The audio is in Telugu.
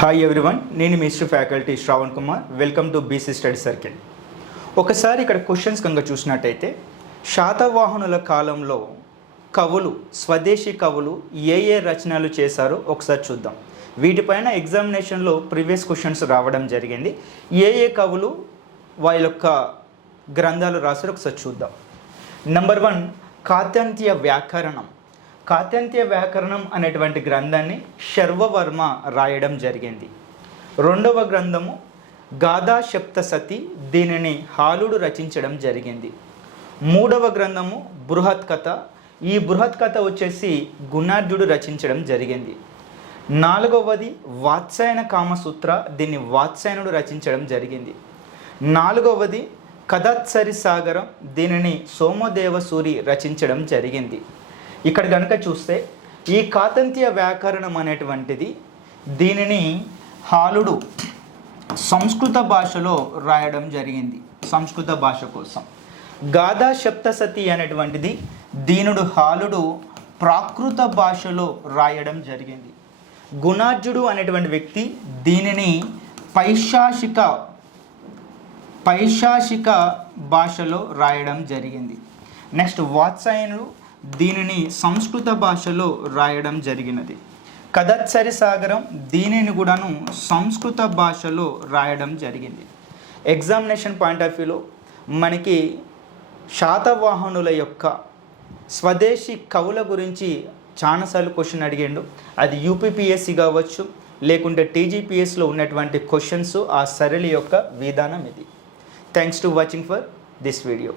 హాయ్ ఎవ్రీవన్, నేను mister faculty Shravan Kumar. Welcome to BC study circle. ఒకసారి ఇక్కడ క్వశ్చన్స్ కనుక చూసినట్టయితే, శాతవాహనుల కాలంలో కవులు, స్వదేశీ కవులు ఏ రచనలు చేశారో ఒకసారి చూద్దాం. వీటిపైన ఎగ్జామినేషన్లో ప్రీవియస్ క్వశ్చన్స్ రావడం జరిగింది. ఏ కవులు వాళ్ళ యొక్క గ్రంథాలు రాశారో ఒకసారి చూద్దాం. నెంబర్ 1, కాత్యంత్య వ్యాకరణం. కాత్యంత్య వ్యాకరణం అనేటువంటి గ్రంథాన్ని శర్వవర్మ రాయడం జరిగింది. రెండవ గ్రంథము గాథా సప్తశతి, దీనిని హాలుడు రచించడం జరిగింది. మూడవ గ్రంథము బృహత్ కథ. ఈ బృహత్ కథ వచ్చేసి గుణాఢ్యుడు రచించడం జరిగింది. నాలుగవది వాత్సాయన కామసూత్ర, దీన్ని వాత్సాయనుడు రచించడం జరిగింది. నాలుగవది కథాత్సరి సాగరం, దీనిని సోమదేవసూరి రచించడం జరిగింది. ఇక్కడ కనుక చూస్తే ఈ కాతంత్య వ్యాకరణం అనేటువంటిది దీనిని హాలుడు సంస్కృత భాషలో రాయడం జరిగింది, సంస్కృత భాష కోసం. గాథా సప్తశతి అనేటువంటిది దీనుడు హాలుడు ప్రాకృత భాషలో రాయడం జరిగింది. గుణాఢ్యుడు అనేటువంటి వ్యక్తి దీనిని పైశాసిక భాషలో రాయడం జరిగింది. నెక్స్ట్ వాత్సాయనుడు దీనిని సంస్కృత భాషలో రాయడం జరిగినది. కథాత్సరి సాగరం దీనిని కూడాను సంస్కృత భాషలో రాయడం జరిగింది. ఎగ్జామినేషన్ పాయింట్ ఆఫ్ వ్యూలో మనకి శాతవాహనుల యొక్క స్వదేశీ కవుల గురించి చాలాసార్లు క్వశ్చన్ అడిగిండు. అది యూపీపీఎస్సీ కావచ్చు, లేకుంటే టీజీపీఎస్లో ఉన్నటువంటి క్వశ్చన్స్, ఆ సరళి యొక్క విధానం ఇది. Thanks to watching for this video.